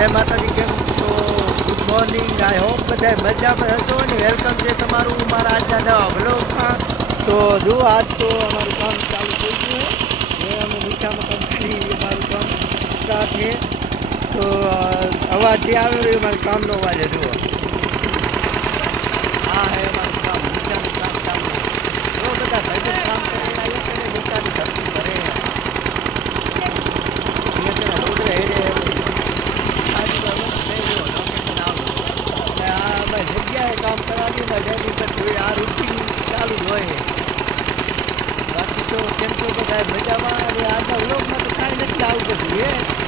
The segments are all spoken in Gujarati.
જય માતાજી કેમ તો ગુડ મોર્નિંગ આઈ હોપ બધા મજામાં હશો અને વેલકમ છે તમારું મારા આજના નવા બ્લોગમાં તો જો આજ તો અમારું કામ ચાલુ થઈ ગયું છે. અમે મીઠામાં કંપની અમારું કામ સ્ટાર્ટ છે તો અવાજ જે આવ્યો એ મારા કામનો અવાજ, જુઓ આ હે અમારું કામ મીઠાનું કામ ચાલુ જો બધા ભાઈબંધ કામ કરીને આવ્યા છે ને મીઠાની ધરતી ભરે અહીંયા છે ને રોડે હેડે આજુબાજુ બે જો લોકેશન આવું અને આ અમે જગ્યાએ કામ કરાવ્યું ને ડેલી પર જોઈ આ રૂટીન ચાલુ જ હોય બાકી તો કેમ છો બધા મજામાં અને આજના વ્લોગમાં તો કાંઈ નથી આવું બધું જ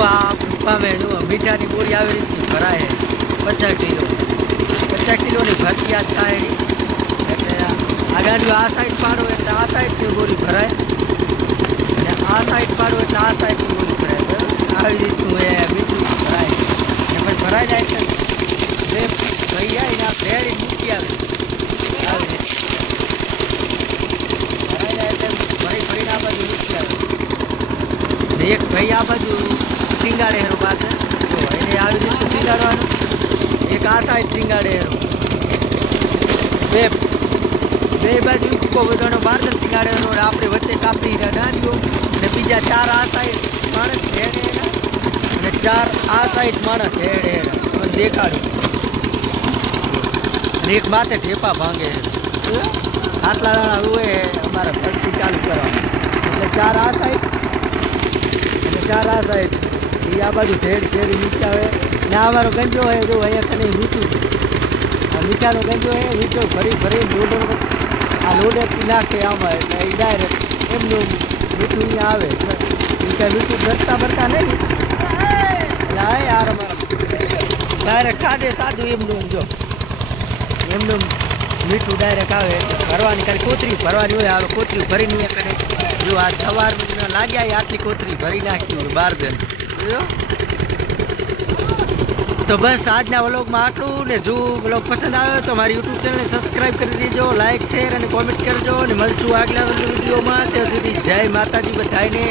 આ પામે જો મીઠાની બોરી આવી રીતની ભરાય. પચાસ કિલો. પચાસ કિલોની ભરતી આ થાય. આ આ સાઈડ પાડો એટલે આ સાઈડની ગોળી ભરાય. અને આ સાઈડ પાડો એટલે આ સાઈડની ગોળી ભરાય? આવી રીતનું એ બીજું ભરાય. ને પછી ભરાઈ જાય છે. બે ભાઈ જાય ને આ ભેળી મૂકી આવે. આવી. ભરાઈ જાય એટલે ભરી ભરીને આ બાજુ મૂકી આવે. એક ભાઈ આ બાજુ ટીંગાડે હેરો પાસે. તો એને આવી રીતનું ટીંગાડવાનું એક આ સાઈડ ટીંગાડે હેરો બે બે બાજુ ટૂંકો બધાનો બારદર હેરો અને આપણે વચ્ચે કાપી નાખ્યો ને બીજા ચાર આ સાઈડ માણસ હેડે એના અને ચાર આ સાઈડ માણસ હેડે એના તમને દેખાડું. અને એક માથે ઢેપા ભાંગે આટલા જણા હોય અમારે ભરતી ચાલુ કરવાની એટલે ચાર આ સાઈડ અને ચાર આ સાઈડ એ આ બાજુ ઢેર ઢેરી નીચે આવે. ને અમારો ગંજો હોય જો અહીંયા કને નીચું. છે મીઠાનો ગંજો હોય નીચો ફરી ભરી લોડર આ લોડરથી નાખે આમાં એટલે એ ડાયરેક્ટ એમનું મીઠું અહીંયા આવે એ કાંઈ મીઠું ભરતા ભરતા નહીં? એટલે આ યાર ડાયરેક્ટ સાદે સાદું એમનું એમ જો. એમનું મીઠું ડાયરેક્ટ આવે. ભરવાની ખાલી કોતરી ભરવાની હોય આવે કોતરી ભરી નહીં કરે જો આ સવાર લાગ્યા આટલી કોતરી ભરી નાખી બાર જણ. જો. તો બસ આજના વ્લોગમાં આટલું ને જો વ્લોગ પસંદ આવ્યો તો મારી યુટ્યુબ ચેનલને સબસ્ક્રાઈબ કરી દેજો લાઇક શેર અને કોમેન્ટ કરજો અને મળશું આગલા વિડીયોમાં. ત્યાં સુધી જય માતાજી બધાને